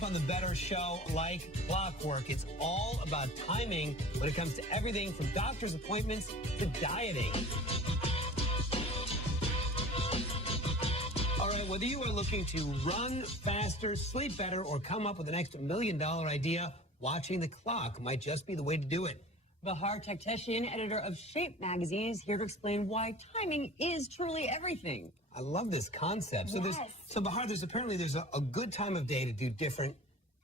up on the Better Show like clockwork. It's all about timing when it comes to everything from doctor's appointments to dieting. All right, whether you are looking to run faster, sleep better, or come up with the next $1 million idea, watching the clock might just be the way to do it. Bahar Takhteshian, editor of Shape magazine, is here to explain why timing is truly everything. I love this concept. So, Yes. Bahar, there's a good time of day to do different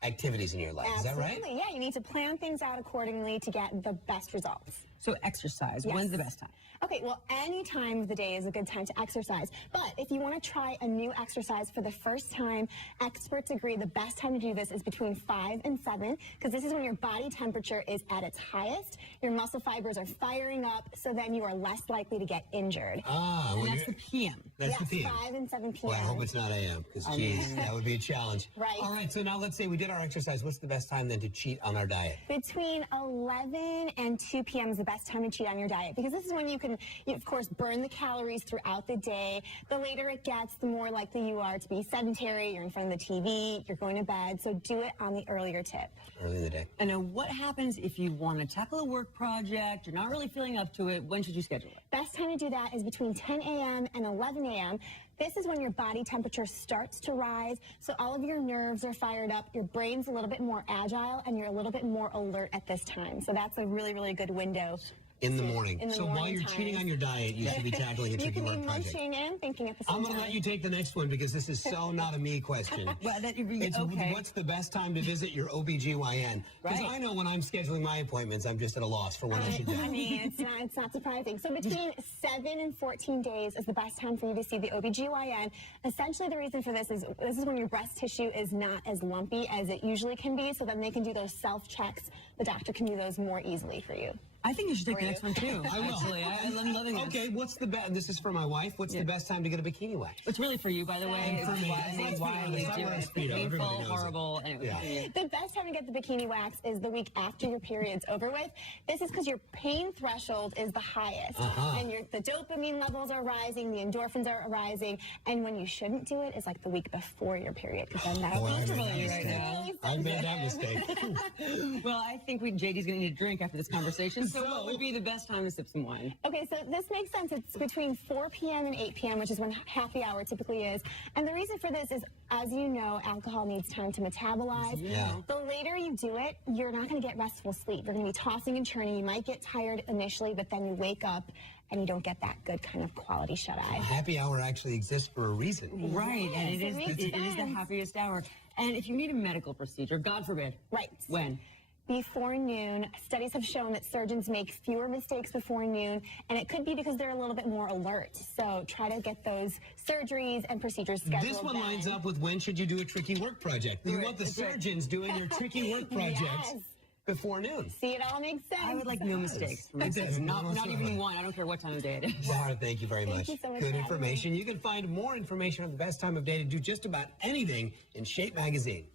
activities in your life. Absolutely. Is that right? Yeah, you need to plan things out accordingly to get the best results. So exercise, Yes. when's the best time? Okay, well, any time of the day is a good time to exercise. But if you want to try a new exercise for the first time, experts agree the best time to do this is between 5 and 7, because this is when your body temperature is at its highest, your muscle fibers are firing up, so then you are less likely to get injured. And that's the PM. That's Yes, the PM. 5 and 7 p.m. Well, I hope it's not AM, because, geez, that would be a challenge. Right. All right, so now let's say we did our exercise. What's the best time then to cheat on our diet? Between 11 and 2 p.m. is the best time to cheat on your diet, because this is when you can, of course, burn the calories throughout the day. The later it gets, the more likely you are to be sedentary, you're in front of the TV, you're going to bed, so do it on the earlier tip. Early in the day. And now what happens if you want to tackle a work project, you're not really feeling up to it, when should you schedule it? Best time to do that is between 10 a.m. and 11 a.m. This is when your body temperature starts to rise, so all of your nerves are fired up, your brain's a little bit more agile, and you're a little bit more alert at this time. So that's a really, really good window. In the morning. In the So while morning you're cheating times. on your diet, you should be tackling a You tricky can work be project. munching and thinking at the same I'm going to time. let you take the next one because this is so not a me question. Well, It's okay. what's the best time to visit your OBGYN? Because Right. I know when I'm scheduling my appointments, I'm just at a loss for when I should do I it. mean, it's not surprising. So between 7 and 14 days is the best time for you to see the OBGYN. Essentially, the reason for this is when your breast tissue is not as lumpy as it usually can be, so then they can do those self-checks. The doctor can do those more easily for you. I think you should take the next one too. I will. Actually, I'm loving this. Okay, what's the best? This is for my wife. What's the best time to get a bikini wax? It's really for you, by the way. And for me. It's wildly It's not wearing different. Speedo. Painful, Everybody knows it. horrible, and it was Yeah. for you. The best time to get the bikini wax is the week after your period's over with. This is because your pain threshold is the highest. And the dopamine levels are rising, the endorphins are rising, and when you shouldn't do it is like the week before your period, because then that's Boy, I made comfortable that you right mistake. now. I made that mistake. Well, I think JD's going to need a drink after this conversation. So what would be the best time to sip some wine? Okay, so this makes sense. It's between 4 p.m. and 8 p.m., which is when happy hour typically is. And the reason for this is, as you know, alcohol needs time to metabolize. Yeah. The later you do it, you're not going to get restful sleep. You're going to be tossing and turning. You might get tired initially, but then you wake up and you don't get that good kind of quality shut-eye. Happy hour actually exists for a reason. Right, and Yes, it makes it is the sense. happiest hour. And if you need a medical procedure, God forbid, Right. when? Before noon, studies have shown that surgeons make fewer mistakes before noon, and it could be because they're a little bit more alert. So try to get those surgeries and procedures scheduled. This one then. lines up with when should you do a tricky work project. You want the surgeons doing your tricky work projects Yes. before noon. See, it all makes sense. I would like no mistakes. It does. Not No, even certainly. one. I don't care what time of day it is. Zahra, thank you very much. you so much Good for having information. You can find more information on the best time of day to do just about anything in Shape magazine.